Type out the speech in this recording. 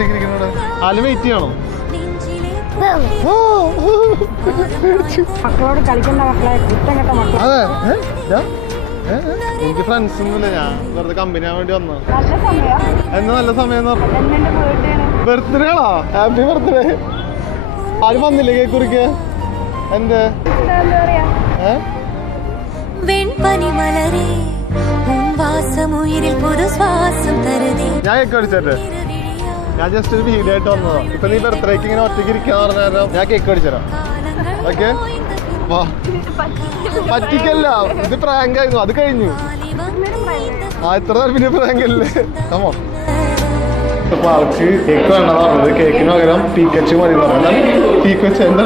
ഒറ്റയ്ക്ക് ഇരിക്കുന്നത്? ആല് വെയിറ്റ് ചെയ്യണോ? മക്കളോട് കളിക്കണ്ട മക്കളെ, കുറ്റം കേട്ട മക്കളെ. അതെ, എനിക്ക് ഫ്രണ്ട്സ് ഒന്നുമില്ല, ഞാൻ വെറുതെ കമ്പനി ആവാൻ വേണ്ടി വന്നോ. നല്ല സമയം എന്നാ നല്ല സമയം എന്നെ ബർത്ത്ഡേ ആണോ? Happy birthday. ആരും വന്നില്ലേ കേക്ക് കുറിക്ക്? എന്ത് ഞാൻ കേക്ക് അടിച്ചേ? ഞാൻ ജസ്റ്റ് ഒരു വീഡിയോ ആയിട്ട് വന്നതാ. ഇപ്പൊ നീ ബർത്ത്ഡേക്ക് ഇങ്ങനെ ഒറ്റയ്ക്ക് ഇരിക്കാന്ന് പറഞ്ഞാൽ ഞാൻ കേക്ക് അടിച്ചരാം. ഓക്കെ, വാ. പറ്റിക്കല്ല, ഇത് പ്രാങ്ക് ആയിരുന്നു, അത് കഴിഞ്ഞു. ഇത്ര പിന്നെ പ്രാങ്ക് അല്ലേ? കമോ. ഇപ്പൊ ആൾക്ക് കേക്ക് വേണ്ട പറഞ്ഞത്, കേക്കിന് പകരം പീക്കച്ചു മതി പറഞ്ഞാൽ പീക്കച്ചു എന്താ